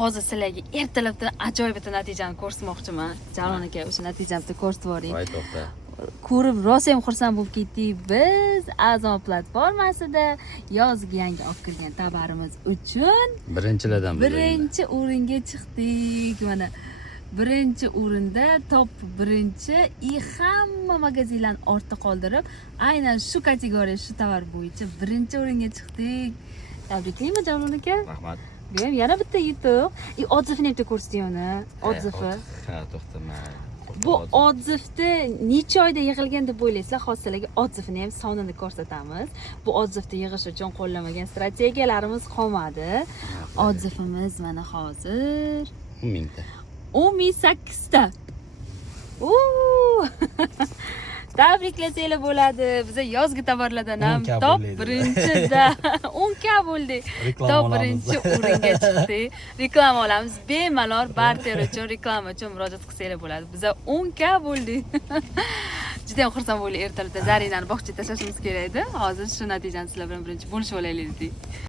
hozir sizlarga ertalabdan ajoyib bitta natijani ko'rsatmoqchiman. Jalol aka, o'sha natijani bitta ko'rsatib yuboring. Voy to'xta. Ko'rib rosa ham xursand bo'lib ketdik. Biz Azon platformasida yozgi yangi olib kirgan tovarimiz uchun Birinchilardan birinchi o'ringa chiqdik. Mana birinchi o'rinda top birinchi hamma magazinlarni ortda qoldirib, aynan shu kategoriya, shu tovar bo'yicha birinchi o'ringa chiqdik. Tabriklayman Jalol aka. Rahmat. Buyam yana bitta yutuq. Odzifni ham bitta ko'rsating uni. Odzifi. Ha, to'xtama. Bu odzifni necha oyda yig'ilgan deb o'ylaysizlar? Hozir sizlarga odzifni ham sonini ko'rsatamiz. Bu odzifni yig'ish uchun qo'llamagan strategiyalarimiz qolmadi. Odzifimiz mana hozir 10 mingta. 10,8 ta. Tabriklasanglar bo'ladi. Biza yozgi tovarlardan ham 10K top bo'ldik. birinchida 10K bo'ldik. Top birinchi o'ringa chiqdik. Reklama olamiz. Bemalol barter uchun, reklama uchun murojaat qilsanglar bo'ladi. Biza 10K bo'ldik. Juda ham xursand bo'ldik. Ertalabda Zarinani bog'chaga tashlashimiz kerak edi. Hozir shu natijani sizlar bilan birinchi bo'lishib olaylik dedik.